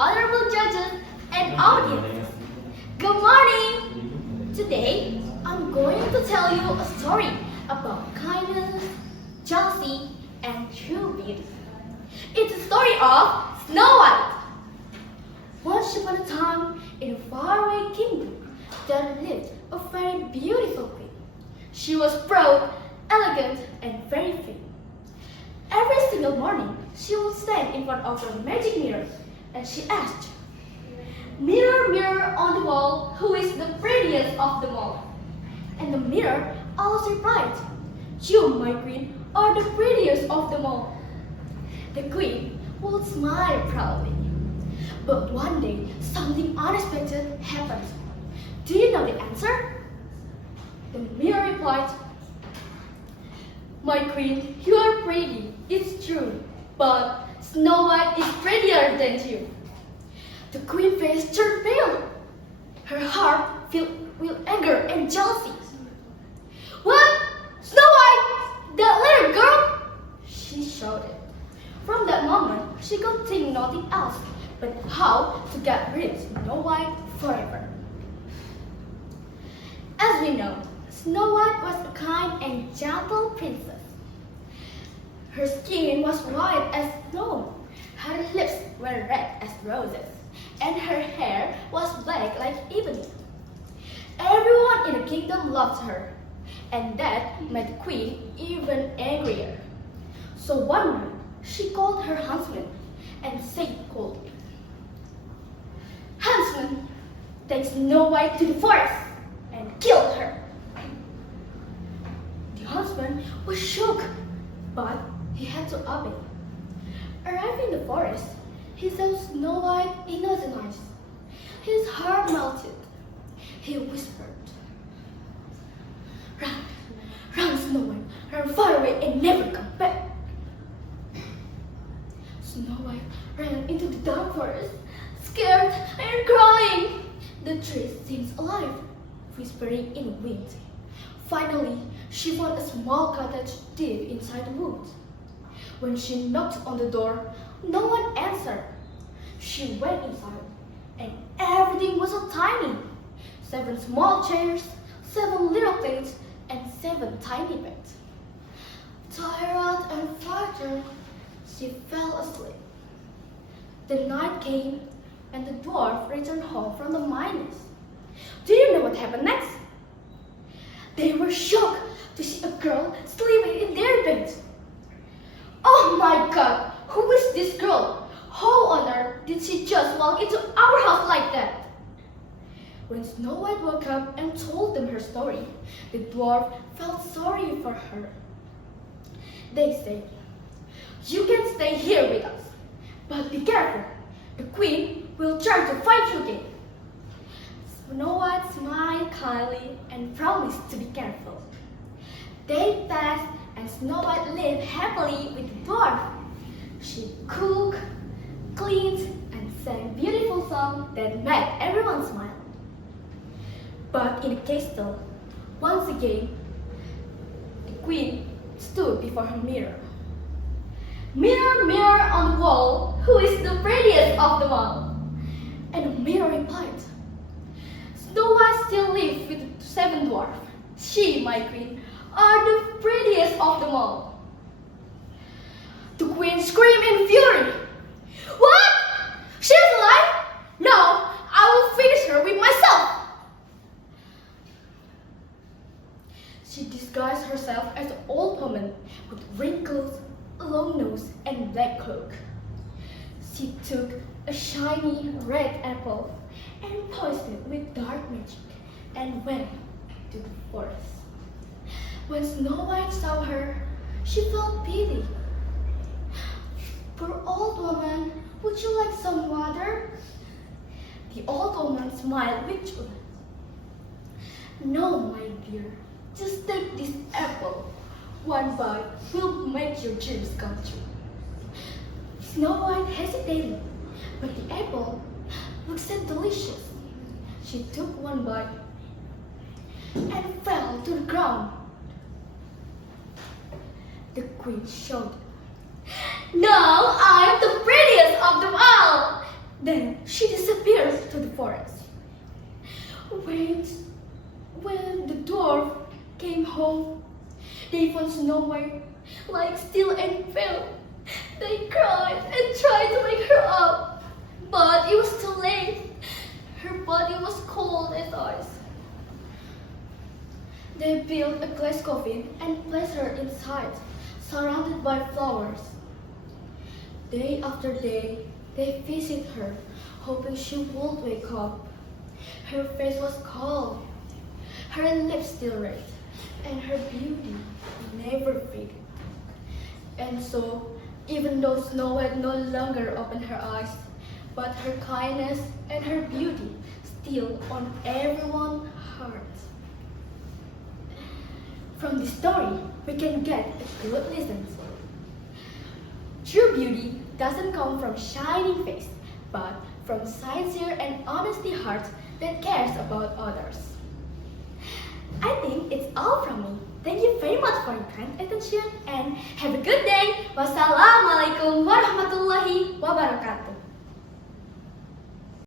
honorable judges and audience. Good morning! Today, I'm going to tell you a story about kindness, jealousy, and true beauty. It's a story of Snow White. Once upon a time, in a faraway kingdom, there lived a very beautiful queen. She was proud, elegant, and very fair. Every single morning, she would stand in front of a magic mirror and she asked, "Mirror, mirror on the wall, who is the prettiest of them all?" And the mirror always replied, "You, my queen, are the prettiest of them all." The queen would smile proudly. But one day, something unexpected happened. Do you know the answer? The mirror replied, "My queen, you are pretty, it's true, but Snow White is prettier than you." The queen's face turned pale. Her heart filled with anger and jealousy. "What? Snow White? That little girl?" she shouted. From that moment, she could think nothing else but how to get rid of Snow White forever. As we know, Snow White was a kind and gentle princess. Her skin was white as snow, her lips were red as roses, and her hair was black like ebony. Everyone in the kingdom loved her, and that made the queen even angrier. So one night, she called her huntsman and said coldly, "Huntsman, take Snow White to the forest and kill her." The huntsman was shocked, but he had to obey. Arriving in the forest, he saw Snow White innocent eyes. His heart melted. He whispered, "Run, run, Snow White, run far away and never come back." Snow White ran into the dark forest, scared and crying. The tree seemed alive, whispering in the wind. Finally, she found a small cottage deep inside the woods. When she knocked on the door, no one answered. She went inside, and everything was so tiny. 7 small chairs, 7 little things, and 7 tiny beds. Tired and frightened, she fell asleep. The night came, and the dwarf returned home from the mines. Do you know what happened next? They were shocked to see a girl sleeping in their bed. "Oh my God, who is this girl? How on earth did she just walk into our house like that?" When Snow White woke up and told them her story, the dwarf felt sorry for her. They said, "You can stay here with us, but be careful. The queen will try to fight you again." Snow White smiled kindly and promised to be careful. Days passed and Snow White lived happily with the dwarf. She cooked, cleaned, and sang beautiful songs that made everyone smile. But in the castle, once again, the queen stood before her mirror. "Mirror, mirror on the wall, who is the prettiest of them all?" And the mirror replied, "Snow White still lives with the 7 dwarfs. She, my queen, are the prettiest of them all." The queen screamed in fury. "What? She's alive? No, I will finish her with myself." She disguised herself as an old woman with wrinkles, a long nose, and black cloak. She took a shiny red apple and poisoned it with dark magic and went to the forest. When Snow White saw her, she felt pity. "Poor old woman, would you like some water?" The old woman smiled with joy. "No, my dear, just take this apple. One bite will make your dreams come true." Snow White hesitated, but the apple looked so delicious. She took one bite and fell to the ground. The queen shouted, "Now I am the prettiest of them all!" Then she disappears to the forest. When the dwarf came home, they found Snow White lying still and pale. They cried and tried to wake her up, but it was too late. Her body was cold as ice. They built a glass coffin and placed her inside, surrounded by flowers. Day after day, they visited her, hoping she would wake up. Her face was cold, her lips still red, and her beauty never faded. And so, even though Snow White no longer opened her eyes, but her kindness and her beauty still on everyone's heart. From this story, we can get a good lesson. True beauty doesn't come from shining face, but from sincere and honesty heart that cares about others. I think it's all from me. Thank you very much for your kind attention and have a good day. Wassalamualaikum warahmatullahi wabarakatuh.